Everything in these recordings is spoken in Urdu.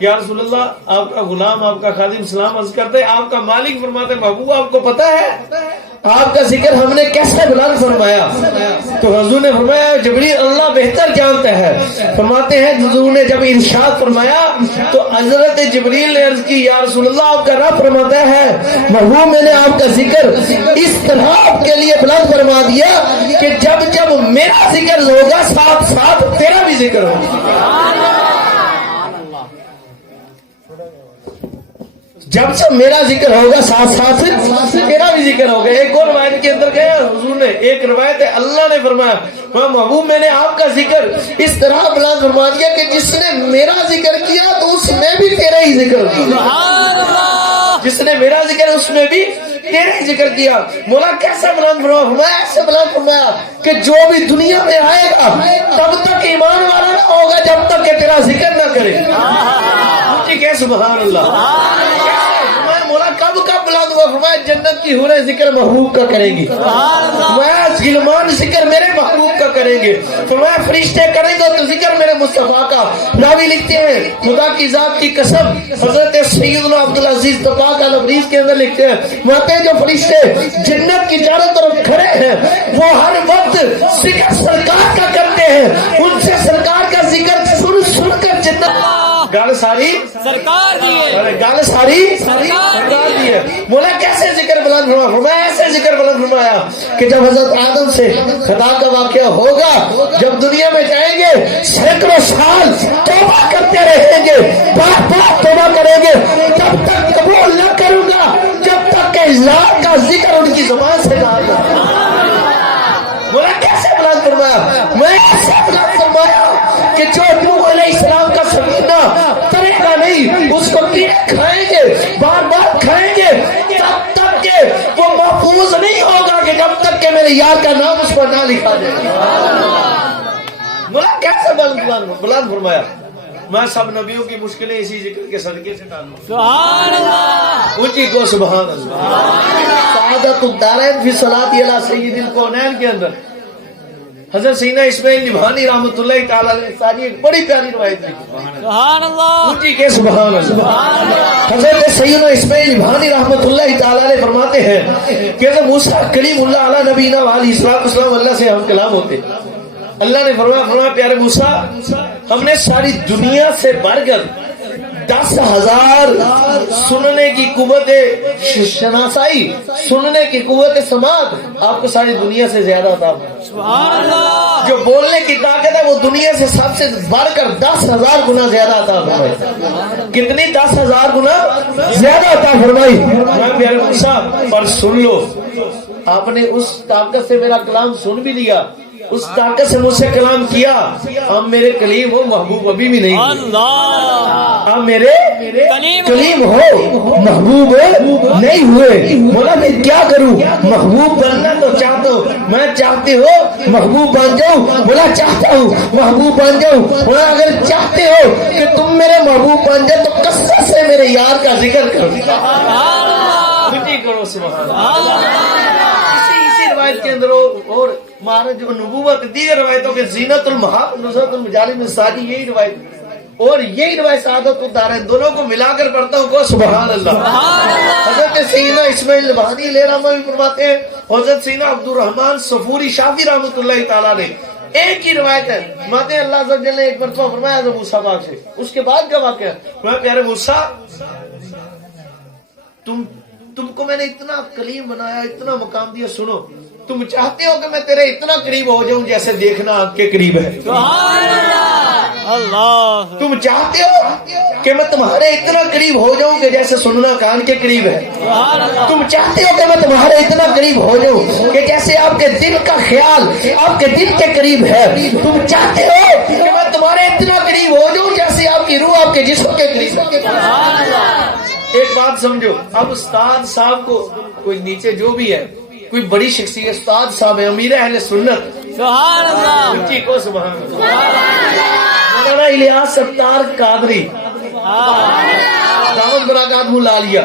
یا رسول اللہ آپ کا غلام آپ کا خادم سلام عرض کرتے، آپ کا مالک فرماتے محبوب آپ کو پتا ہے آپ کا ذکر ہم نے کیسے بلند فرمایا؟ تو حضور نے فرمایا جبریل اللہ بہتر جانتا ہے۔ فرماتے ہیں حضور نے جب ارشاد فرمایا تو حضرت جبریل نے عرض کی یا رسول اللہ آپ کا رب فرماتا ہے محبوب میں نے آپ کا ذکر اس طرح آپ کے لیے بلند فرما دیا کہ جب جب میرا ذکر ہوگا ساتھ ساتھ تیرا بھی ذکر ہوگا۔ جب جب میرا ذکر ہوگا ساتھ ساتھ میرا بھی ذکر ہوگا۔ ایک اور روایت کے اندر گیا حضور نے، ایک روایت ہے اللہ نے فرمایا محبوب میں نے آپ کا ذکر اس طرح بلند فرما دیا کہ جس نے میرا ذکر کیا تو اس میں بھی تیرا ہی ذکر کیا، جس نے میرا ذکر اس میں بھی تیرا ہی ذکر کیا۔ مولا کیسا بلند فرمایا؟ ایسے بلند فرمایا کہ جو بھی دنیا میں آئے گا تب تک ایمان والا نہ ہوگا جب تک کہ تیرا ذکر نہ کرے۔ ٹھیک ہے سبحان اللہ۔ مولا کب کب بلند ہوا؟ فرمایا جنت کی حوریں ذکر محبوب کا کریں گی، فرمایا غلمان ذکر میرے محبوب کا کریں گے، فرمایا فرشتے کریں گے تو ذکر میرے مصطفیٰ کا۔ راوی لکھتے ہیں خدا کی ذات کی قسم حضرت سیدنا عبدالعزیز طباق الابریز کے اندر لکھتے ہیں ماتے جو فرشتے جنت کی چاروں طرف کھڑے ہیں وہ ہر وقت ذکر سرکار کا کرتے ہیں، ان سے سرکار کا ذکر سن سن کر جنت گال ساری سرکار دی ہے، گال ساری سرکار دی ہے۔ مولا کیسے ذکر بلند فرمایا؟ فرمایا ایسے ذکر بلند فرمایا کہ جب حضرت آدم سے خطا کا واقعہ ہوگا، جب دنیا میں جائیں گے سینکڑوں سال توبہ کرتے رہیں گے، بار بار توبہ کریں گے، تب تک قبول نہ کروں گا جب تک کہ اللہ کا ذکر ان کی زبان سے نہ آئے۔ مولا کیسے بلند فرمایا؟ میں ایسے بلند فرمایا کہ جو نوح علیہ السلام کا سفینہ ترے گا نہیں، اس کو کیڑے کھائیں گے، بار بار کھائیں گے، تب تک کہ وہ محفوظ نہیں ہوگا کہ جب تک کہ میرے یار کا نام اس پر نہ لکھا جائے۔ مولا کیسے بلند فرمایا؟ میں سب نبیوں کی مشکلیں اسی ذکر کے صدقے سے ٹالوں۔ سبحان اللہ، اونچی کو سبحان اللہ۔ سعادت الدارین فی صلاۃ علی سید الکونین کے اندر حضرت سیدنا اسماعیل نبھانی رحمۃ اللہ تعالی علیہ ایک بڑی پیاری روایت لکھی، سبحان اللہ، اونچی کے سبحان اللہ۔ حضرت سیدنا اسماعیل نبھانی رحمۃ اللہ تعالی علیہ فرماتے ہیں کہ حضرت موسیٰ کلیم اللہ علی نبینا وعلیہ السلام اللہ سے ہم کلام ہوتے، اللہ نے فرمایا پیارے موسیٰ ہم نے ساری دنیا سے بڑھ کر 10,000 سننے کی قوت شناسائی، سننے کی قوت سماعت آپ کو ساری دنیا سے زیادہ عطا فرمائی۔ جو بولنے کی طاقت ہے وہ دنیا سے سب سے بڑھ کر 10,000 گنا زیادہ عطا فرمائی۔ کتنی 10,000 گنا زیادہ عطا فرمائی۔ پیارے موسیٰ پر سن لو، آپ نے اس طاقت سے میرا کلام سن بھی لیا، اس طاقت سے مجھ سے کلام کیا، آپ میرے کلیم ہو محبوب ابھی بھی نہیں، آپ میرے کلیم ہو محبوب نہیں ہوئے۔ مولا میں کیا کروں؟ محبوب بننا تو چاہتا ہوں، میں چاہتے ہو محبوب بن جاؤں؟ مولا چاہتا ہوں محبوب بن جاؤں۔ مولا اگر چاہتے ہو کہ تم میرے محبوب بن جائے تو کثرت سے میرے یار کا ذکر کرو۔ سبحان اللہ۔ روایت کے اندر اور ہمارے جو نبوت دیگر روایتوں کے زینت المحاب نصرت المجالس میں ساری یہی روایت اور یہی روایت سعادت الدارین دونوں کو ملا کر پڑھتا ہوں کو سبحان اللہ۔ حضرت سیدنا اسماعیل نبھانی علیہ رحمہ بھی فرماتے ہیں، حضرت سیدنا عبد الرحمن صفوری شافی رحمۃ اللہ تعالیٰ نے ایک ہی روایت ہے، فرماتے ہیں اللہ عز و جل نے ایک مرتبہ فرمایا حضرت موسیٰ پاک سے، اس کے بعد کا واقعہ فرمایا پیارے موسیٰ تم کو میں نے اتنا کلیم بنایا، اتنا مقام دیا، سنو تم چاہتے ہو کہ میں تیرے اتنا قریب ہو جاؤں جیسے دیکھنا آنکھ کے قریب ہے؟ اللہ۔ تم چاہتے ہو کہ میں تمہارے اتنا قریب ہو جاؤں کہ جیسے سننا کان کے قریب ہے؟ تم چاہتے ہو کہ میں تمہارے اتنا قریب ہو جاؤں کہ جیسے آپ کے دل کا خیال آپ کے دل کے قریب ہے؟ تم چاہتے ہو کہ میں تمہارے اتنا قریب ہو جاؤں جیسے آپ کی روح آپ کے جسم کے قریب ہے؟ ایک بات سمجھو، اب استاد صاحب کو کوئی نیچے جو بھی ہے کوئی بڑی شخصیت استاد صاحب ہے، امیر اہل سنت، سبحان اللہ، اونچی کو سبحان اللہ، مولانا الیاس ستار قادری دعوت برکات ملا لیا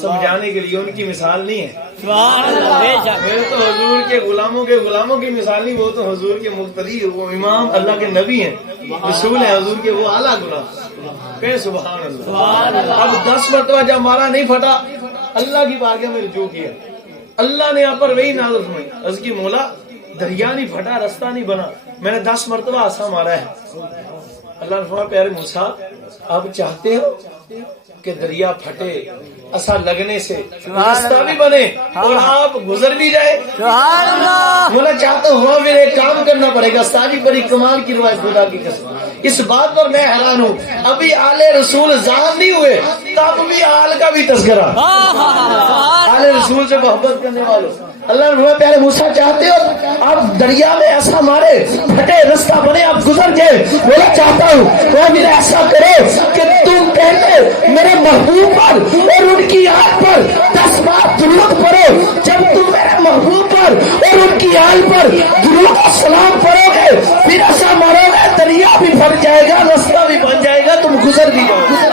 سمجھانے کے لیے ان کی مثال نہیں ہے. سبحان اللہ بے شک وہ تو حضور کے غلاموں کی مثال نہیں, وہ تو حضور کے مقتدی, وہ امام اللہ کے نبی ہیں, رسول ہیں حضور کے, وہ اعلیٰ غلام. کہ سبحان اللہ. اب 10 مرتبہ جب مارا نہیں پھٹا, اللہ کی بارگاہ میں رجوع کیا, اللہ نے یہاں پر وہی نازل فرمائی, عرض کی مولا دریا نہیں پھٹا, راستہ نہیں بنا, میں نے 10 مرتبہ آسا مارا ہے. اللہ نے فرمایا پیارے موسیٰ آپ چاہتے ہو کہ دریا پھٹے, اثر لگنے سے راستہ بھی بنے اور آپ گزر بھی جائے؟ سبحان اللہ. بولا چاہتا ہوں پھر ایک کام کرنا پڑے گا. ساری بڑی کمال کی روایت, خدا کی قسم اس بات پر میں حیران ہوں, ابھی آل رسول ظاہر نہیں ہوئے تب بھی آل کا بھی تذکرہ. آل رسول سے محبت کرنے والوں, اللہ نے فرمایا پیارے موسیٰ چاہتے ہو آپ دریا میں ایسا مارے پھٹے راستہ بنے آپ گزر گئے؟ بولا چاہتا ہوں. وہ میرا ایسا کرو کہ تم پہلے میرے محبوب پر اور ان کی آل پر 10 بار درود پڑھو. جب تم میرے محبوب پر اور ان کی آل پر درود و سلام پڑھو گے پھر ایسا مارو گے دریا بھی پھٹ جائے گا, راستہ بھی بن جائے گا, تم گزر بھی جاؤ گے.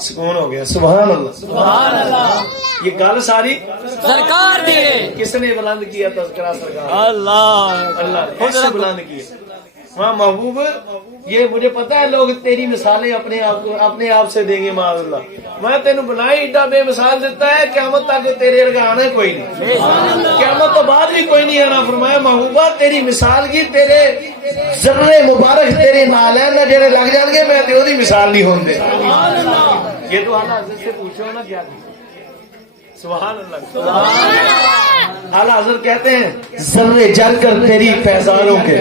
سکون ہو گیا. سبحان اللہ. سبحان اللہ. یہ گل ساری سرکار دی کس نے بلند کیا؟ تذکرہ سرکار. اللہ اللہ نے خود بلند کیا. ہاں محبوب یہ مجھے پتا ہے لوگ تیری مثالیں اپنے آپ سے دیں گے معاذ اللہ. میں تینوں بنائی ایڈا بے مثال دیتا ہے, قیامت تک تیرے ارگا آنا کوئی نہیں, قیامت تو بعد بھی کوئی نہیں آنا. فرمایا محبوبہ تیری مثال کی تیرے ذرے مبارک تیرے نالین نہ جڑے لگ جان گے, میں تیری مثال نہیں ہوں دے. یہ تو اعلیٰ حضرت سے پوچھو نا کیا دی. سبحان اللہ. اعلیٰ حضرت کہتے ہیں ذرے جل کر تیری پیزاروں کے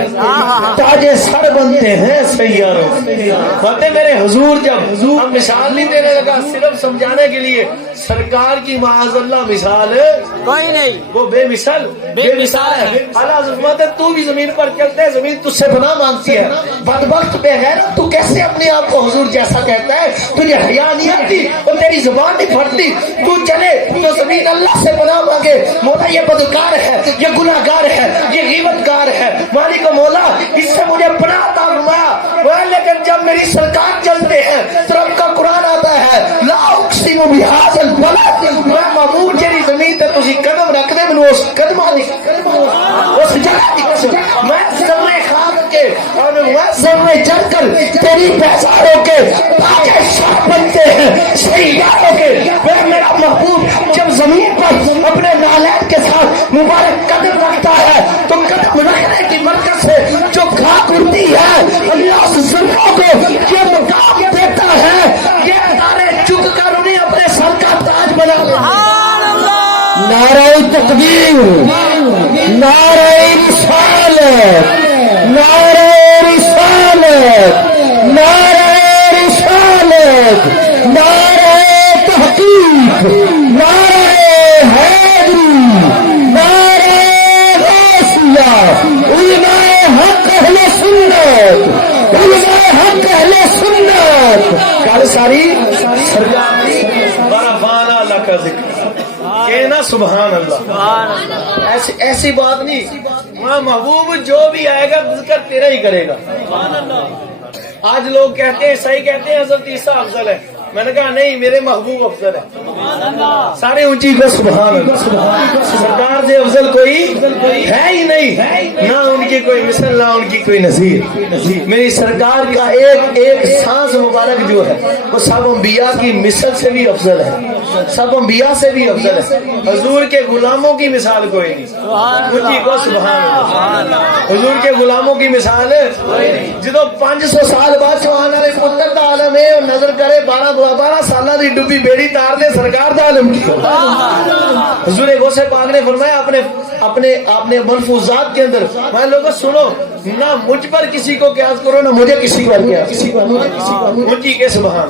تاجے سر بنتے ہیں سیاروں. کہتے میرے حضور جب ہم مثال نہیں دینے لگا صرف سمجھانے کے لیے, سرکار کی معاذ اللہ مثال کوئی نہیں, وہ بے مثال ہے. اعلیٰ حضرت تو بھی زمین پر چلتے ہے, زمین تجھ سے پناہ مانگتی ہے. بدبخت بے غیرت تو کیسے اپنے آپ کو حضور جیسا کہتا ہے؟ تجھے حیا نہیں آتی اور تیری زبان نہیں پھٹتی, تو چلے تو زمین اللہ سے پناہ مانگے. مولا یہ بدکار ہے, یہ گناہگار ہے, یہ غیبت گار ہے, مالک مولا اس سے مجھے پناہ عطا فرما. لیکن جب میری سرکار چلتے ہیں تو رب کا قرآن آتا ہے لا اقسم بہذا البلد, میں محمود جیری زمین تے تسی قدم رکھ دے مینوں اس قدماں دی اس جگہ دی قسم, میں ذرے خاک کے اور میں ذرے جل کر تیری پیزاروں کے تاجے سر بنتے ہیں سیاروں کے. میرا محبوب جب زمین پر اپنے نالین کے ساتھ مبارک قدم رکھتا ہے تو قدم رکھنے کی مرکز سے جو خاک اڑتی ہے اللہ اس ذروں کو یہ مقام دیتا ہے, یہ ادارے چک کر انہیں اپنے سر کا تاج بنا لیتے. نعرہ تکبیر, نعرہ رسالت, نعرہ رسالت, نعرہ رسالت, نعرہ تحقیق, نعرہ حیدری, نعرہ غوثیہ, علماء حق اہل سنت, علماء حق اہل سنت. کل ساری سرکاری برفانہ اللہ کا ذکر کہنا. سبحان اللہ. ایسی بات نہیں, وہاں محبوب جو بھی آئے گا ذکر تیرا ہی کرے گا. آج لوگ کہتے ہیں صحیح کہتے ہیں حضرت عیسیٰ افضل ہے, میں نے کہا نہیں میرے محبوب افضل ہے. سارے اونچی کو سبحان اللہ. سرکار سے افضل کوئی ہے ہی نہیں, نہ ان کی کوئی مثل نہ ان کی کوئی نظیر. میری سرکار کا ایک سانس مبارک جو ہے وہ سب انبیاء کی مثل سے بھی افضل ہے, سب انبیاء سے بھی افضل ہے. حضور کے غلاموں کی مثال کوئی نہیں. اونچی کو سبحان اللہ. حضور کے غلاموں کی مثال جدو 500 سال بعد چوہان والے پتر دا عالم ہے, نظر کرے 12 سالہ دی ڈبی بیڑی تار دے سرکار دا عالم کی. حضور غوث پاک نے فرمایا اپنے ملفوظات کے اندر, میں لوگوں سنو نہ مجھ پر کسی کو قیاس کرو نہ مجھے کسی پر قیاس. اونچی کے سبحان.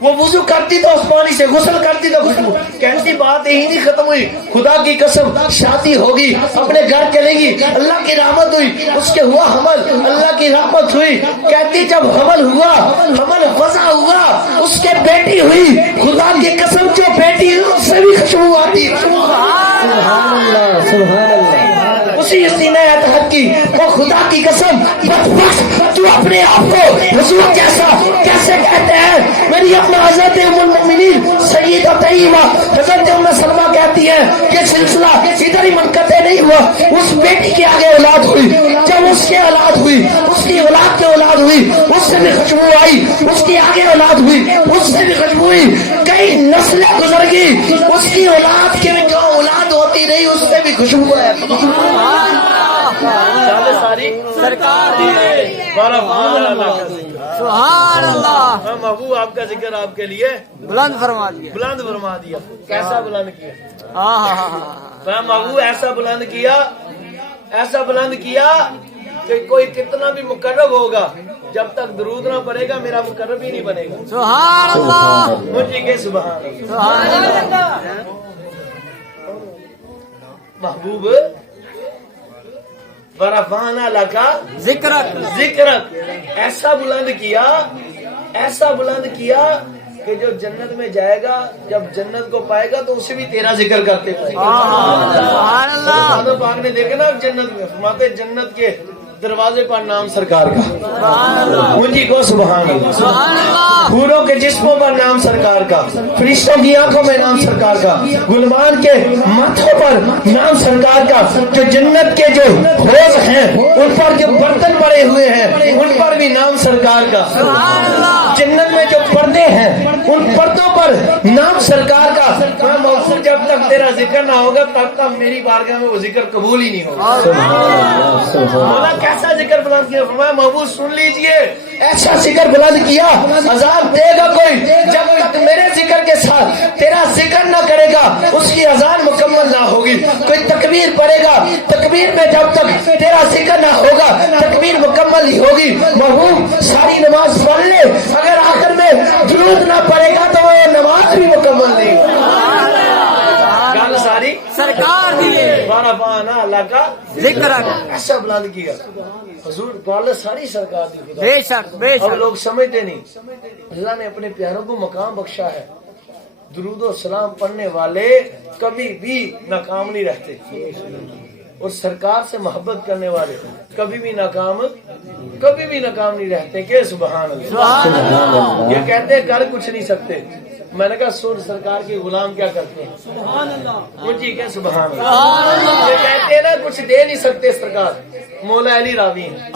وہ وضو کرتی تو اس پانی سے غسل کرتی تو خوشبو. کہتی بات یہی نہیں ختم ہوئی, خدا کی قسم شادی ہوگی, اپنے گھر چلے گی, اللہ کی رحمت ہوئی, اس کے ہوا حمل, اللہ کی رحمت ہوئی. کہتی جب حمل ہوا, حمل وضع ہوا, اس کے بیٹی ہوئی, خدا کی قسم جو بیٹی ہے اس سے بھی خوشبو آتی. سبحان اللہ, سبحان اللہ. اسی سینہ اطہر کی وہ خدا کی قسم بدبخت تو اپنے آپ کو حضور جیسا کیسے کہتے ہیں. میری اپنا حضرت ام المؤمنین سیدہ طیبہ حضرت ام سلمہ کہتی ہے کہ سلسلہ ادھر ہی منقطع نہیں ہوا, اس بیٹی کے آگے اولاد ہوئی, جب اس کے اولاد ہوئی, اس کی اولاد کے اولاد ہوئی, اس سے بھی خوشبو آئی, اس کی آگے اولاد ہوئی, اس سے بھی خوشبو ہوئی, کئی نسلیں گزر گئی, اس کی اولاد کے جو اولاد ہوتی رہی اس سے بھی خوشبو ہے. سرکار دیے. سبحان اللہ. محبوب آپ کا ذکر آپ کے لیے بلند فرما دیا. بلند فرما دیا. کیسا بلند کیا ہاں محبوب, ایسا بلند کیا, ایسا بلند کیا کہ کوئی کتنا بھی مقرب ہوگا جب تک درود نہ پڑے گا میرا مقرب ہی نہیں بنے گا. سبحان اللہ. مجھے کہ سبحان اللہ. سبحان اللہ. محبوب برفانہ لکا ذکر ذکرک, ایسا بلند کیا, ایسا بلند کیا کہ جو جنت میں جائے گا جب جنت کو پائے گا تو اسے بھی تیرا ذکر کرتے پائے گا. سبحان اللہ. پاک نے دیکھا نا جنت میں فرماتے جنت کے دروازے پر نام سرکار کا, منجی کو سبحان اللہ. سبحان اللہ. پھولوں کے جسموں پر نام سرکار کا, فرشتوں کی آنکھوں میں نام سرکار کا, گلمان کے ماتھوں پر نام سرکار کا, جو جنت کے جو حوض ہیں ان پر جو برتن پڑے ہوئے ہیں ان پر بھی نام سرکار کا, جنت میں جو پردے ہیں ان پردوں پر نام سرکار کا. میں موصول جب تک تیرا ذکر نہ ہوگا تب تک میری بارگاہ میں وہ ذکر قبول ہی نہیں ہوگا. مولا کیسا ذکر بلند کیا, فرمایا محبوب سن لیجئے, ایسا ذکر بلند کیا عذاب دے گا کوئی جب تک میرے ذکر کے ساتھ تیرا ذکر نہ کرے گا اس کی اذان مکمل نہ ہوگی. کوئی تکبیر پڑے گا, تکبیر میں جب تک تیرا ذکر نہ ہوگا تکبیر مکمل نہیں ہوگی. محبوب ساری نماز پڑھ لے, اگر آخر میں درود نہ پڑے گا تو وہ نماز بھی مکمل نہیں ہوگی. گل ساری سرکار دیے. برفانہ اللہ کا ذکر. ایسا بلند کیا حضور, گل ساری سرکار دی. خدا بے شک بے اب شک. لوگ سمجھتے نہیں, اللہ نے اپنے پیاروں کو مقام بخشا ہے. درود و سلام پڑھنے والے کبھی بھی ناکام نہیں رہتے, اور سرکار سے محبت کرنے والے کبھی بھی ناکام نہیں رہتے. کہ سبحان اللہ. سبحان اللہ. یہ کہتے ہیں کر کچھ نہیں سکتے. میں نے کہا سن سرکار کے غلام کیا کرتے ہیں. سبحان اللہ. مجھے کہ سبحان اللہ. یہ کہتے ہیں نا کچھ دے نہیں سکتے سرکار. مولا علی راوی ہیں.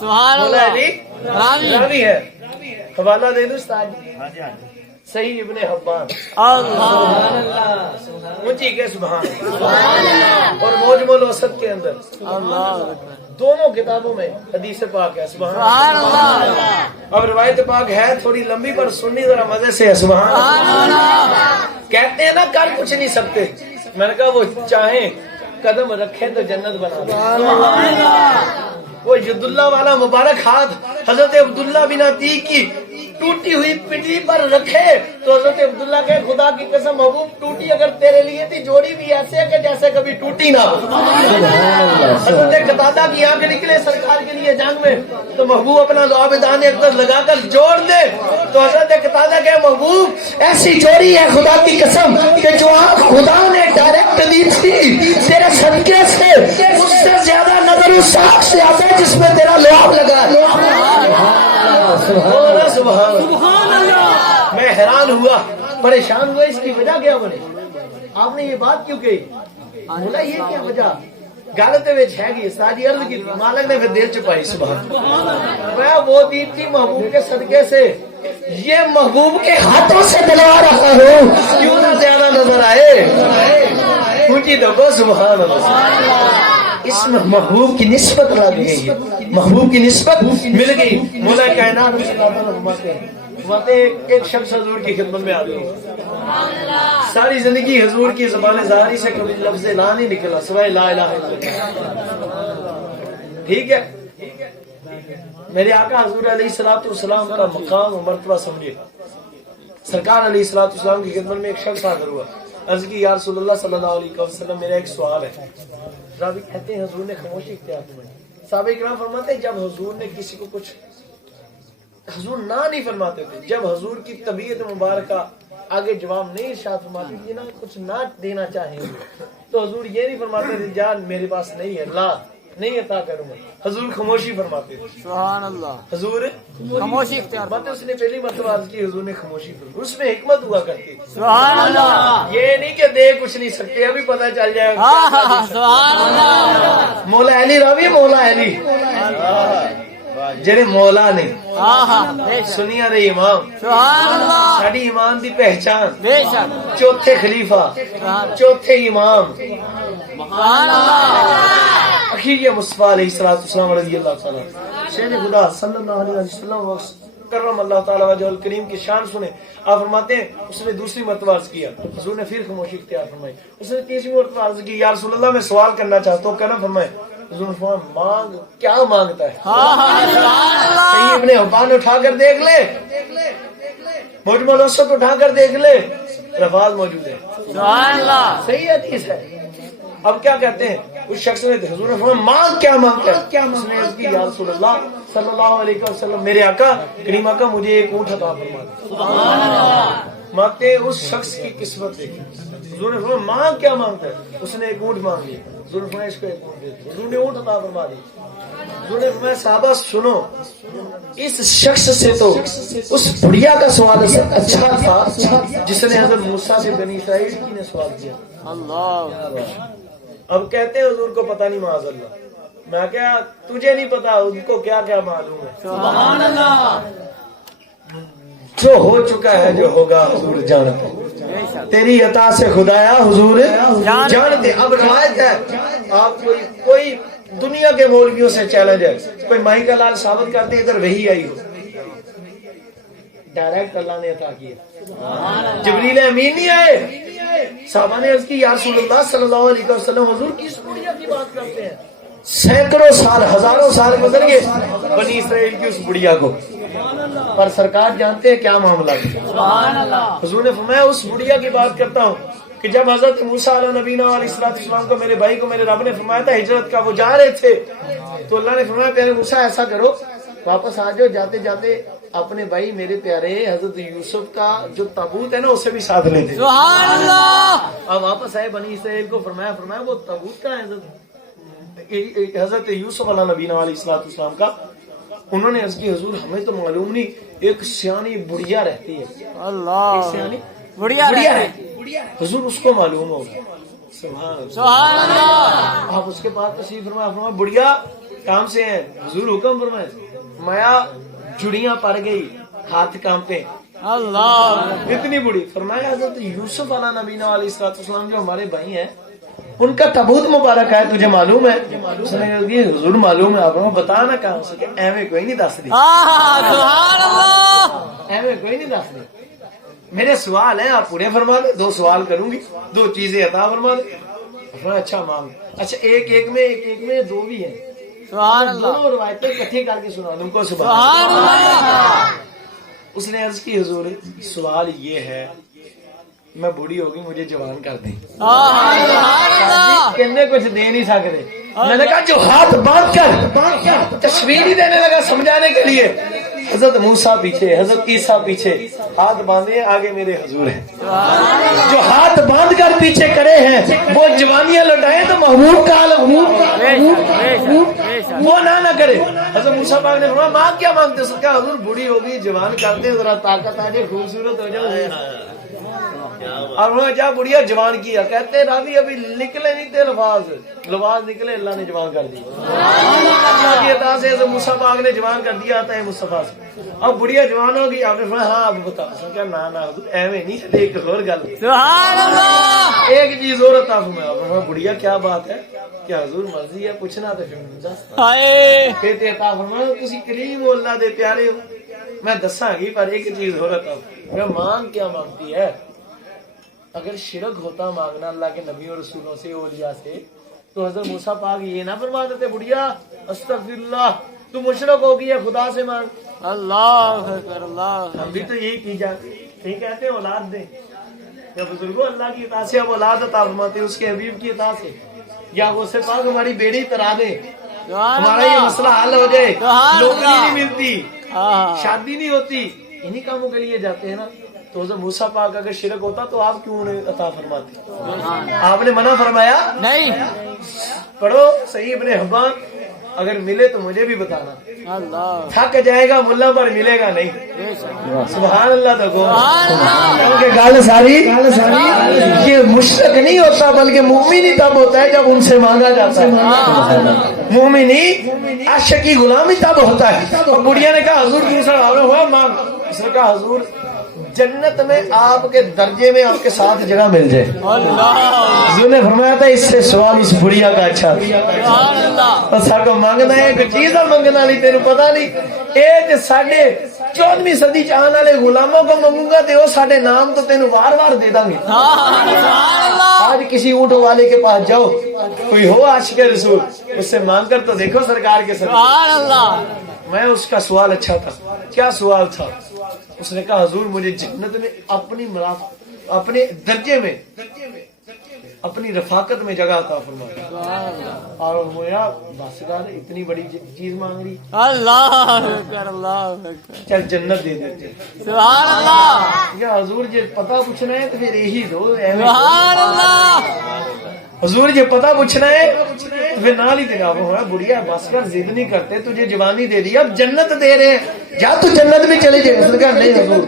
سبحان مولا اللہ. علی راوی ہے. حوالہ دے دوں استاد, صحیح ابن حبان. مجھے کہ سبحان اللہ. اور موجم الوسط کے اندر دونوں کتابوں میں حدیث پاک ہے. سبحان اللہ. اب روایت پاک ہے تھوڑی لمبی پر سننی ذرا مزے سے ہے. سبحان اللہ. کہتے ہیں نا کر کچھ نہیں سکتے. میں نے کہا وہ چاہیں قدم رکھے تو جنت بنا دے. وہ عبداللہ والا مبارک ہاتھ حضرت عبداللہ بن عتیق کی ٹوٹی ہوئی پنڈلی پر رکھے تو حضرت عبداللہ کہ خدا کی قسم محبوب ٹوٹی اگر تیرے لیے تھی جوڑی بھی ایسے ہے کہ جیسے کبھی ٹوٹی نہ ہو. حضرت قتادہ کی آنکھ نکلے سرکار کے لیے جنگ میں تو محبوب اپنا لعابدان اقدس لگا کر جوڑ دے تو حضرت قتادہ کہ محبوب ایسی جوڑی ہے خدا کی قسم کہ جو آنکھ خدا نے ڈائریکٹ دی تھی تیرے صدقے سے اس سے زیادہ نظر اس آنکھ سے آتا ہے جس میں تیرا لعاب لگا ہے. سبحان اللہ. میں حیران ہوا, پریشان ہوا, اس کی وجہ کیا بنے. آپ نے یہ بات کیوں کہی؟ بولا یہ کیا وجہ غلط ہے گی ساری عرض کی مالک نے پھر دل چھپائی. سبحان اللہ. وہ دی تھی محبوب کے صدقے سے, یہ محبوب کے ہاتھوں سے دلوا رہا ہوں کیوں نہ زیادہ نظر آئے. اونچی دبو. سبحان اللہ. اس میں محبوب کی نسبت لگ گئی ہے, محبوب کی نسبت مل گئی. مولا کائنات ایک شخص حضور کی خدمت میں آ گئی, ساری زندگی حضور کی زبان ظاہری سے کبھی لفظ لا نہیں نکلا سوائے لا الہ الا اللہ. ٹھیک ہے, میرے آقا حضور علیہ الصلوۃ والسلام کا مقام و مرتبہ سمجھے. سرکار علیہ الصلوۃ والسلام کی خدمت میں ایک شخص حاضر ہوا. عرض کی یا رسول اللہ صلی اللہ علیہ وسلم میرا ایک سوال ہے. راوی کہتے ہیں حضور نے خاموشی اختیار فرمائی. صحابہ کرام فرماتے ہیں جب حضور نے کسی کو کچھ حضور نہ نہیں فرماتے تھے, جب حضور کی طبیعت مبارکہ آگے جواب نہیں ارشاد فرماتی تھی نا, کچھ نہ دینا چاہیں تو حضور یہ نہیں فرماتے تھے جان میرے پاس نہیں ہے, لا نہیں عطا کروں گا. حضور خاموشی فرماتے تھے. سبحان اللہ. حضور خاموشی اختیار. بات اس نے پہلی مرتبہ عرض کی حضور نے خاموشی فرمائی. اس میں حکمت ہوا کرتی تھی. سبحان اللہ. یہ نہیں کہ دے کچھ نہیں سکتے, ابھی پتہ چل جائے گا. سبحان اللہ. مولا علی راوی مولا علی جڑے مولا نے سنیا دے امام. سبحان اللہ. ساڈی ایمان دی پہچان بے شک. چوتھے خلیفہ چوتھے امام سبحان اللہ. اخیر مصطفیٰ علیہ الصلوۃ والسلام رضی اللہ تعالیٰ شیر خدا صلی اللہ علیہ وسلم کرم اللہ تعالیٰ وجہ الکریم کی شان سنے. آپ فرماتے ہیں اس نے دوسری مرتبہ عرض کیا, حضور نے پھر خاموشی اختیار فرمائی. اس نے تیسری مرتبہ عرض کی یا رسول اللہ میں سوال کرنا چاہتا ہوں, کہنا فرمائے. حضور نے فرمایا مانگ, کیا مانگتا ہے؟ کہیں ابن حبان اٹھا کر دیکھ لے, مجمل اوسط اٹھا کر دیکھ لے, الفاظ موجود ہے. سبحان اللہ. صحیح حدیث ہے. اب کیا کہتے ہیں اس شخص نے حضور نے فرمایا مانگ, کیا مانگتا ہے؟ اس نے عرض کی یا رسول اللہ صلی اللہ علیہ وسلم میرے آقا کریم آقا مجھے ایک اونٹ عطا فرما دے. سبحان اللہ. مانگتے اس شخص کی قسمت دیکھی. حضور نے فرمایا مانگ, کیا مانگتا ہے؟ اس نے ایک اونٹ مانگ لیا. حضور نے فرمایا اس کو ایک اونٹ دے دو. حضور نے اونٹ عطا فرما دی. حضور نے فرمایا صحابہ سنو, اس شخص سے تو اس بڑھیا کا سوال اچھا تھا جس نے حضرت موسیٰ سے بنی اسرائیل کی نے سوال کیا. اللہ. اب کہتے ہیں حضور کو پتہ نہیں معاذ اللہ. میں کیا تجھے نہیں پتا, ان کو کیا کیا معلوم ہے. سبحان اللہ. جو ہو چکا ہے جو ہوگا حضور جانتے ہیں. تیری عطا سے خدایا حضور جانتے. اب روایت ہے آپ کوئی دنیا کے مولویوں سے چیلنج ہے, کوئی مائی کا لال ثابت کرتے ادھر وہی آئی ہو, ڈائریکٹ اللہ نے عطا کیا. جبریل امین نہیں آئے. صحابہ نے عرض کی یا رسول اللہ صلی اللہ علیہ وسلم حضور کس بڑھیا کی بات کرتے ہیں, سینکڑوں سال ہزاروں سال گزر گئے بنی اسرائیل کی اس بڑھیا کو, پر سرکار جانتے ہیں کیا معاملہ ہے. سبحان اللہ. حضور نے فرمایا اس بڑھیا کی بات کرتا ہوں کہ جب حضرت موسیٰ علیہ نبینا علیہ السلام کو میرے بھائی کو میرے رب نے فرمایا تھا ہجرت کا, وہ جا رہے تھے تو اللہ نے فرمایا پیارے موسیٰ ایسا کرو واپس آ جاؤ, جاتے جاتے اپنے بھائی میرے پیارے حضرت یوسف کا جو تابوت ہے نا اسے بھی ساتھ لیتے. سبحان اللہ. اب واپس آئے بنی اسرائیل کو فرمایا وہ تابوت کا حضرت یوسف علیہ نبینا علیہ السلام کا. انہوں نے عرض کی حضور ہمیں تو معلوم نہیں, ایک سیانی بڑھیا رہتی ہے. اللہ. سیانی بڑھیا حضور اس کو معلوم ہوگا. سبحان اللہ. آپ اس کے پاس تشریف فرمایا بڑھیا کام سے ہیں. حضور حکم فرمایا جڑیاں پڑ گئی, ہاتھ کام پہ. اللہ. اتنی بڑی. فرمایا حضرت یوسف علیہ نبینا علیہ السلام جو ہمارے بھائی ہیں ان کا تابوت مبارک ہے, تجھے معلوم ہے؟ اس نے کہا حضور معلوم ہے. آپ کو بتا نہ کہاں سے, ایویں کوئی نہیں دس دی. سبحان اللہ. ایویں کوئی نہیں دس دی. میرے سوال ہیں آپ پورے فرما دیں. 2 سوال کروں گی, 2 چیزیں عطا فرما دیں. اچھا مانگ. اچھا ایک میں 2 بھی ہیں. سبحان اللہ. دونوں روایتیں اکٹھی کر کے سنا دوں کو. سبحان اللہ. اس نے عرض کی حضور سوال یہ ہے میں بوڑھی ہوگی مجھے جوان کر دیں. کہنے کچھ دے نہیں سکتے. میں نے کہا جو ہاتھ باندھ کر تصویر ہی دینے لگا سمجھانے کے لیے. حضرت موسیٰ پیچھے, حضرت عیسیٰ پیچھے, ہاتھ باندھے آگے میرے حضور ہیں. جو ہاتھ باندھ کر پیچھے کرے ہیں وہ جوانیاں لٹائیں تو محبوب کا وہ نہ کرے. حضرت موسیٰ پاک نے فرمایا ماں کیا مانگتے؟ اس کا حضور بوڑھی ہوگی جوان کرتے ذرا طاقت آ جائے خوبصورت ہو جائے. اور انہوں نے کیا بڑھیا جوان کیا. کہتے راوی ابھی نکلے نہیں تھے لفاظ نکلے اللہ نے جوان کر دی. اللہ کی عطا سے موسیٰ پاک نے جوان کر دیا تھا مصطفیٰ سے. اب بڑھیا جوان ہوگی. آپ نے فرمایا ہاں اب بتا. کیا نہ حضور ایویں نہیں, ایک اور گل. سبحان اللہ. ایک چیز اور عطا فرمایا. بڑھیا کیا بات ہے کیا حضور مرضی ہے پوچھنا تو کہتے عطا فرمایا تسی کریم ہو اللہ دے پیارے ہو. میں دساں گی پر ایک چیز اور عطا. میں مانگ کیا مانگتی ہے. اگر شرک ہوتا مانگنا اللہ کے نبیوں رسولوں سے اولیاء سے تو حضرت موسیٰ پاک یہ نہ فرما دیتے بڑھیا استغفر اللہ تو مشرک ہو گیا خدا سے مانگ. اللہ اکبر. اللہ. ہم بھی تو یہی کی جاتی. نہیں کہتے ہیں اولاد دیں یا بزرگوں اللہ کی اطاعت سے اب اولاد عطا فرماتے ہیں اس کے حبیب کی اطاعت سے یا غوث پاک ہماری بیڑی ترا دے ہمارا یہ مسئلہ حل ہو جائے نوکری نہیں ملتی شادی نہیں ہوتی انہی کاموں کے لیے جاتے ہیں نا تو حضرت موسیٰ پاک اگر شرک ہوتا تو آپ کیوں انہیں عطا فرماتے آپ نے منع فرمایا نہیں پڑھو صحیح ابن حبان اگر ملے تو مجھے بھی بتانا اللہ تھک جائے گا ملا پر ملے گا نہیں سبحان اللہ تکو کیونکہ گال ساری یہ مشرک نہیں ہوتا بلکہ مومن ہی تب ہوتا ہے جب ان سے مانگا جاتا ہے مومن ہی عاشق کی غلامی تب ہوتا ہے اور بڑھیا نے کہا حضور دوسرا ہوا مانگ اس نے کہا حضور جنت میں آپ کے درجے میں آپ کے ساتھ جگہ مل جائے حضور نے فرمایا تھا اس سے سوال اس بڑھیا کا اچھا تھا کو مانگنا ہے کوئی چیز منگنا نہیں تیرے پتا نہیں اے ساڑھے 14ویں صدی چاہنے والے غلاموں کو منگوں گا تو وہ ساڑھے نام تو تینوں بار بار دے دیں گے آج کسی اونٹ والے کے پاس جاؤ کوئی ہو عاشق رسول اس سے مانگ کر تو دیکھو سرکار کے ساتھ میں اس کا سوال اچھا تھا کیا سوال تھا اس نے کہا حضور مجھے جنت میں اپنے درجے میں اپنی رفاقت میں جگہ عطا فرمائے اور مویا بس کر اتنی بڑی چیز مانگ رہی اللہ اکبر اللہ اکبر چل جنت دے دیتے سبحان اللہ یا حضور جی پتہ پوچھنا ہے تو پھر یہی دو سبحان اللہ حضور جی پتہ پوچھنا ہے تو پھر نہ ہی دینا بڑھیا بس کر ضد نہیں کرتے تجھے جوانی دے دی اب جنت دے رہے ہیں جا تو جنت بھی چلے جائے اس نے کہا نہیں حضور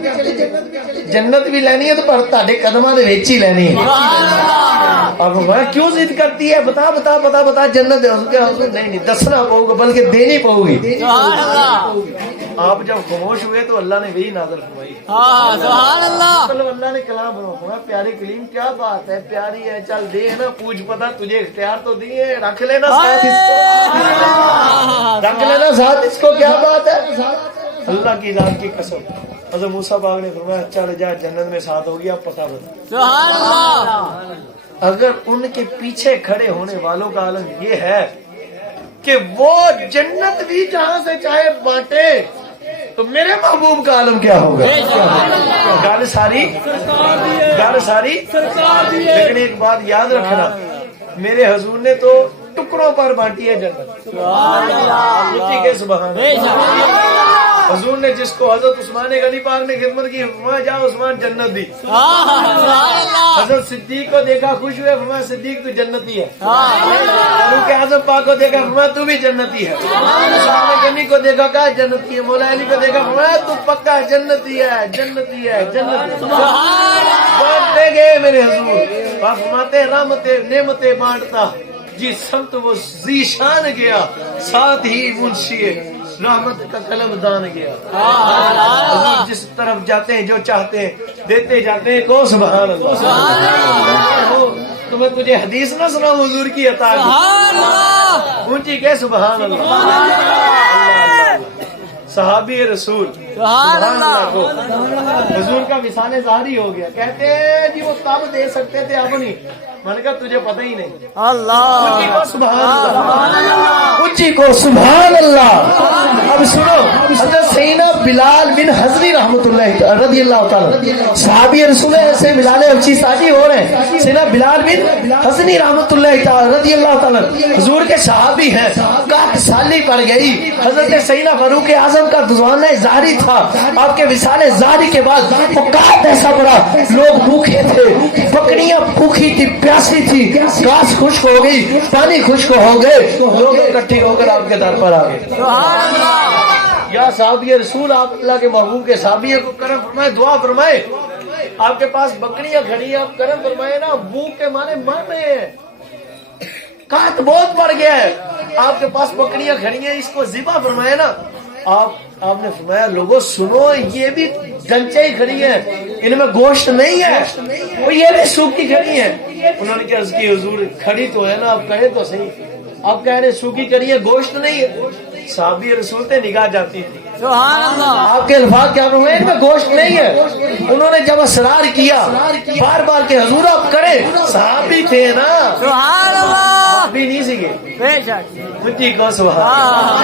جنت بھی لینی ہے تو پر تہاڈے قدماں دے وچ ہی لینی ہے اب میں کیوں ضد کرتی ہے بتا بتا بتا بتا جنت حضور نہیں دسنا پؤ گا بلکہ دینی پؤ گی سبحان اللہ آپ جب خاموش ہوئے تو اللہ نے وہی نازل فرمائی سبحان اللہ چلو اللہ نے کلام فرمایا پیارے کلیم کیا بات ہے پیاری ہے چل دے نا پوچھ پتا تجھے اختیار تو دیے رکھ لینا ساتھ اس کو رکھ لینا ساتھ اس کو کیا بات ہے اللہ کی ذات کی قسم حضرت موسیٰ پاک نے فرمایا چل جا جنت میں ساتھ ہوگی اب پتہ بتا سبحان اللہ اگر ان کے پیچھے کھڑے ہونے والوں کا عالم یہ ہے کہ وہ جنت بھی جہاں سے چاہے بانٹے تو میرے محبوب کا عالم کیا ہوگا گال ساری لیکن ایک بات یاد رکھنا میرے حضور نے تو ٹکڑوں پر بانٹی ہے جنت سبحان اللہ حضور نے جس کو حضرت عثمان غنی پاک نے خدمت کی فرمایا جا عثمان جنت دی حضرت صدیق کو دیکھا خوش ہوئے فرمایا صدیق تو جنتی ہے فاروق اعظم پاک کو دیکھا فرمایا تو بھی جنتی ہے عثمان غنی کو دیکھا کہا جنتی ہے مولا علی کو دیکھا فرمایا تو پکا جنتی ہے جنتی ہے جنتی بانٹتے گئے میرے حضور فرماتے رحمتیں نعمتیں بانٹتا جی سمت وہ ذیشان گیا ساتھ ہی منشی رحمت کا قلم دان گیا حضور جس طرف جاتے ہیں جو چاہتے ہیں دیتے جاتے ہیں کو سبحان اللہ تو میں تجھے حدیث نہ سنا حضور کی عطا کی اونچی کہ سبحان اللہ صحابی رسول سبحان اللہ کو حضور کا مثال ظاہری ہو گیا کہتے ہیں جی وہ تب دے سکتے تھے اب نہیں میں نے کہا تجھے پتہ ہی نہیں اللہ سبحان اللہ اونچی کو سبحان اللہ اب سنو حضرت سیدنا بلال بن حضری رحمۃ اللہ رضی اللہ تعالی صحابی رسول سے بلال حبشی ساتھی ہو رہے ہیں سیدنا بلال بن حضری رحمۃ اللہ تعالی رضی اللہ تعالی حضور کے صحابی ہیں کاٹ سالی پڑ گئی حضرت سیدنا فاروق اعظم کا دزوانہ ظاہری تھا آپ کے وصال ظاہری کے بعد وہ کاٹ ایسا پڑا لوگ بھوکے تھے بکریاں بھوکی تھی پیاسی تھی گھاس خشک ہو گئی پانی خشک ہو گئے لوگ اکٹھے ہو کر آپ کے در پر آ گئے یا صحابی رسول آپ اللہ کے محبوب کے صحابی کو کرم فرمائے دعا فرمائے آپ کے پاس بکریاں کھڑی ہیں آپ کرم فرمائے نا بھوک کے مارے مر رہے ہیں قحط بہت بڑھ گیا ہے آپ کے پاس بکریاں کھڑی ہیں اس کو ذبح فرمائے نا آپ نے فرمایا لوگوں سنو یہ بھی ڈنچے ہی کھڑی ہیں ان میں گوشت نہیں ہے وہ یہ بھی سوکھی کھڑی ہیں انہوں نے کیا عرض کی حضور کھڑی تو ہے نا آپ کہے تو صحیح آپ کہہ رہے سوکھی کھڑی ہے گوشت نہیں ہے صحابی رسول تے نگاہ جاتی تھی سبحان اللہ آپ کے الفاظ کیا ہوئے ان میں گوشت نہیں ہے انہوں نے جب اصرار کیا بار بار کہ حضور آپ کریں صحابی تھے نا سبحان اللہ بھی نہیں سیکھے بے شک مجھے کو سبحان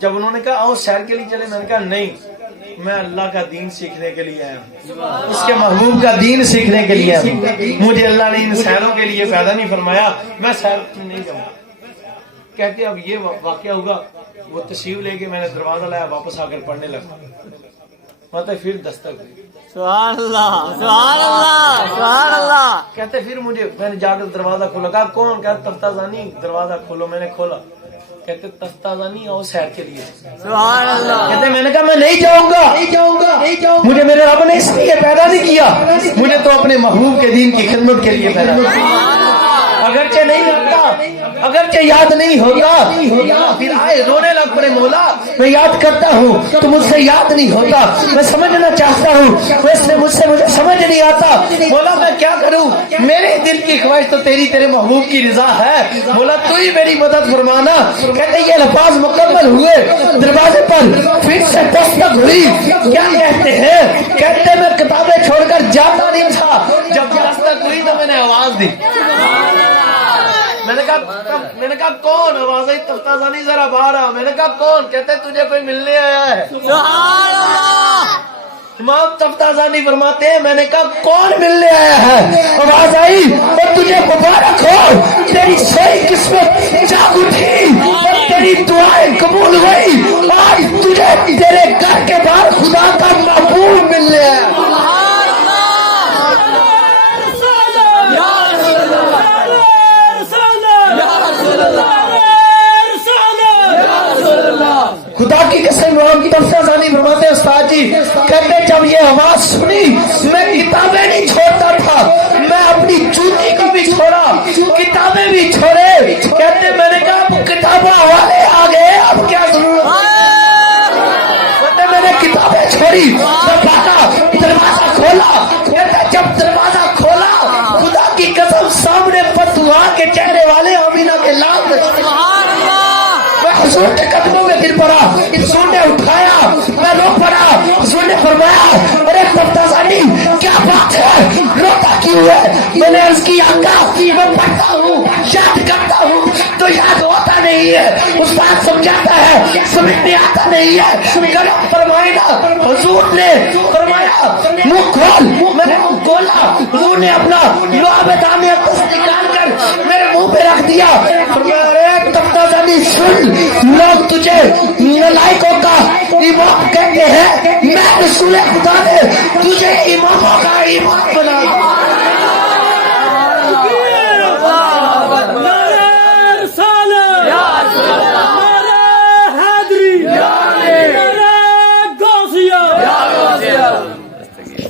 جب انہوں نے کہا آؤ سیر کے لیے چلے، میں نے کہا نہیں، میں اللہ کا دین سیکھنے کے لیے آیا ہوں، اس کے محبوب کا دین سیکھنے کے لیے آیا ہوں، مجھے اللہ نے ان سیروں کے لیے پیدا نہیں فرمایا، میں سیر میں نہیں جاؤں۔ کہتے اب یہ واقعہ ہوگا، وہ تشریف لے کے میں نے دروازہ لایا، واپس آ کر پڑھنے لگا، مطلب پھر دستک ہوئی۔ سبحان اللہ، سبحان اللہ، سبحان اللہ۔ کہتے پھر مجھے، میں نے جا کر دروازہ کھولا، کہا کون؟ کہتا تفتازانی، دروازہ کھولو، میں نے کھولا، کہتے تفتازانی آؤ سیر کے لیے۔ سبحان اللہ۔ کہتے میں نے کہا میں نہیں جاؤں گا، مجھے میرے رب نے اس لیے پیدا نہیں کیا، مجھے تو اپنے محبوب کے دین کی خدمت کے لیے پیدا کیا۔ اگرچہ نہیں لگتا، اگرچہ یاد نہیں ہوتا، پھر آئے رونے لگ پڑے، مولا میں یاد کرتا ہوں تو مجھ سے یاد نہیں ہوتا، میں سمجھنا چاہتا ہوں ویسے مجھ سے مجھے سمجھ نہیں آتا، مولا میں کیا کروں، میرے دل کی خواہش تو تیری، تیرے محبوب کی رضا ہے، مولا تو ہی میری مدد فرمانا۔ کہتے یہ الفاظ مکمل ہوئے، دروازے پر پھر سے دستک ہوئی، کیا کہتے ہیں؟ کہتے میں کتابیں چھوڑ کر جاتا نہیں تھا، جب دستک ہوئی تو میں نے آواز دی، میں نے کہا کون؟ آواز آئی تفتازانی ذرا باہر آ، میں نے کہا کون؟ کہتے تجھے کوئی ملنے آیا ہے۔ سبحان اللہ۔ امام تفتازانی فرماتے ہیں میں نے کہا کون ملنے آیا ہے؟ آواز آئی اور تجھے مبارک ہو، تیری صحیح قسمت جاگ اٹھی اور تیری دعائیں قبول ہوئی، آج تجھے تیرے گھر کے باہر خدا کا محبوب ملنے آیا۔ خدا کی قسم امام تفتازانی فرماتے ہیں استاد جی، کہتے جب یہ آواز سنی میں کتابیں نہیں چھوڑتا تھا، میں اپنی جوتی کو بھی چھوڑا، کتابیں بھی چھوڑے، کہتے میں نے کہا اب کتابیں والے آ گئے، اب کیا ضرورت ہے، کہتے میں نے کتابیں چھوڑی، دروازہ کھولا، کہتے جب دروازہ کھولا خدا کی قسم سامنے فتوحا کے چہرے والے آمینہ کے لال حضور کے قدموں میں گر پڑا، حضور نے اٹھایا، میں رو پڑا، حضور نے فرمایا ارے تفتازانی کیا بات ہے، روتا کیوں ہے؟ میں نے عرض کی آقا میں پڑھتا ہوں، یاد کرتا ہوں تو یاد ہوتا نہیں ہے، استاد سمجھاتا ہے سمجھنے آتا نہیں ہے، کرم فرمائے نا۔ حضور نے فرمایا منہ کھول، میں نے منہ کھولا، حضور نے اپنا لعاب دامِ اقدس نکال کر میرے منہ پہ رکھ دیا، فرمایا ارے تفتازانی سن، لوگ تجھے ملائکوں کا امام کہتے ہیں، میں رسول خدا نے تجھے اماموں کا امام بنا دیا۔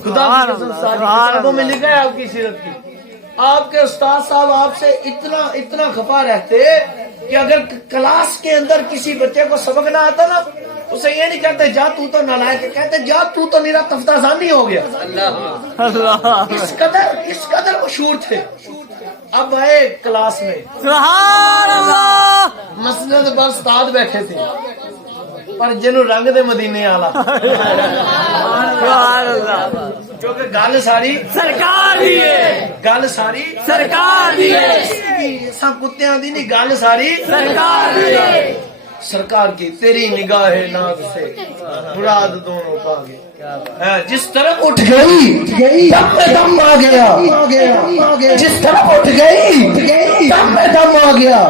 خدا کی قسم کتابوں میں لکھا ہے آپ کی سیرت کی، آپ کے استاد صاحب آپ سے اتنا خفا رہتے کہ اگر کلاس کے اندر کسی بچے کو سبق نہ آتا نا، اسے یہ نہیں کہتے جا تو نالائق ہے، کہتے جا تو میرا تفتازانی ہو گیا۔ اس قدر مشہور تھے۔ اب آئے کلاس میں، سبحان اللہ۔ مسجد پر استاد بیٹھے تھے پر جنوں رنگ دے مدینے آلا، سبحان اللہ۔ کیونکہ گل ساری سرکار دی ہے، گل ساری سرکار دی ہے، سب کتیاں دی نہیں، گل ساری سرکار دی ہے۔ سرکار کی تیری نگاہ ناز سے مراد دونوں پا گئے، جس طرف اٹھ گئی دم میں دم آ گیا، جس طرف اٹھ گئی دم میں دم آ گیا،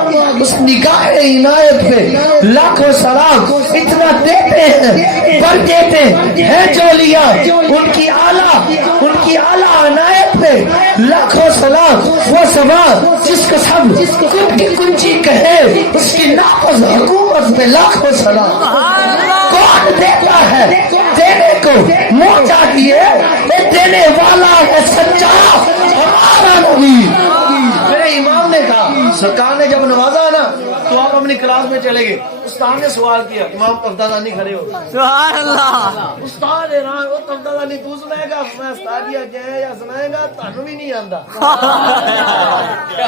اس نگاہ عنایت پہ لاکھوں سلام، اتنا دیتے ہیں پر دیتے ہیں جو لیا، ان کی اعلیٰ عنایت پہ لاکھوں سلام، وہ سوال جس کو سب کن کی کنچی کہے، اس کی ناقص حکومت پہ لاکھوں سلام۔ کون دیتا ہے دینے کو منہ چاہیے، دینے والا ہے سچا ہمارا نبی۔ میرے امام نے کہا، سرکار نے جب نوازا نا تو آپ اپنی کلاس میں چلے گئے، استاد نے سوال کیا، امام تفتازانی کھڑے ہو گئے، سبحان اللہ۔ استاد حیران، وہ تفتازانی تو سنائے گا، میں استاد یا جائے یا سنائے گا، تانوں بھی نہیں آندا۔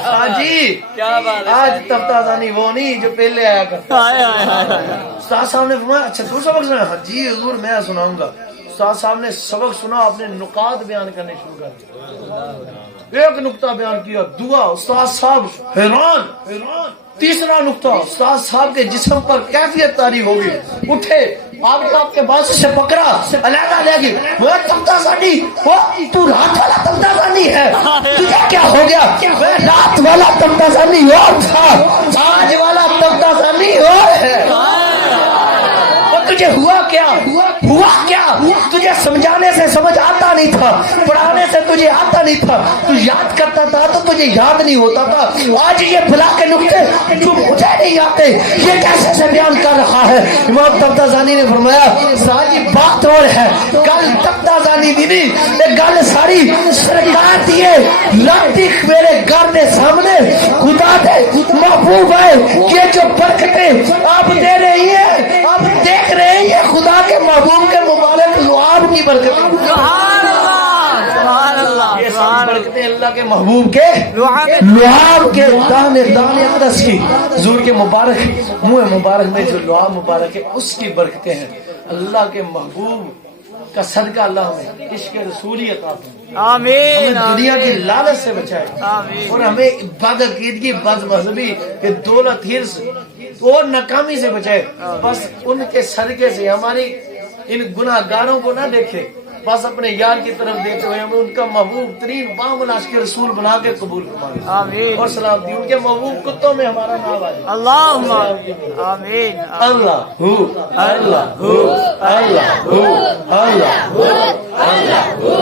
ہاں جی، کیا بات ہے، آج تفتازانی وہ نہیں جو پہلے آیا کرتا۔ ہائے ہائے ہائے۔ استاد صاحب نے فرمایا اچھا تو سبق سنا؟ ہاں جی حضور میں سناؤں گا۔ استاد صاحب نے سبق سنا, آپ نے نکات بیان کرنے شروع کر دیے. ایک نقطہ بیان کیا, دعا, استاد صاحب حیران. تیسرا نقطہ, استاد صاحب کے جسم پر کیفیت تاری ہوگی. اٹھے, آپ کے باز سے پکڑا, علیحدہ لے گی. وہ تختہ زانی, وہ تو رات والا تختہ زانی ہے, تجھے کیا ہو گیا؟ وہ رات والا تختہ زانی اور تھا, آج والا تختہ زانی اور ہے. تجھے ہوا کیا؟ تجھے سمجھانے سے سمجھ آتا نہیں تھا, پڑھانے سے تجھے آتا نہیں تھا, تو یاد کرتا تھا تو تجھے یاد نہیں ہوتا تھا. آج یہ بلا کے نقطے جو مجھے نہیں آتے, یہ کیسے سے بیان کر رہا ہے؟ امام تفتازانی نے فرمایا ساجی بات اور ہے, کل تفتازانی بھی نہیں, گل ساری سرکار دیے لاتی میرے گھر کے سامنے. خدا دے محبوب ہے, یہ جو برکتیں آپ دے رہی ہیں, آپ دیکھ رہے ہیں, یہ خدا کے محبوب کے مبارک لعاب کی برکتیں. یہ سب برکتیں اللہ کے محبوب کے لعاب کے دانے دانے اقدس کی, حضور کے مبارک منہ مبارک میں جو لعاب مبارک ہے اس کی برکتیں ہیں. اللہ کے محبوب کا صدقہ اللہ ہمیں عشق رسولی عطا فرمائے, آمین. ہمیں دنیا کی لالچ سے بچائے, آمین. اور ہمیں بد عقیدگی, بد مذہبی, دولت, ہرس اور ناکامی سے بچائے. بس ان کے صدقے سے ہماری ان گناہ گاروں کو نہ دیکھے, بس اپنے یار کی طرف دیکھتے ہوئے ہمیں ان کا محبوب ترین بامل عاشق رسول بنا کے قبول فرمائے. آمین. اور سلام دی ان کے محبوب کتوں میں ہمارا نام آئے. اللہم آمین. اللہ ہو, اللہ ہو, اللہ ہو, اللہ ہو, اللہ ہو.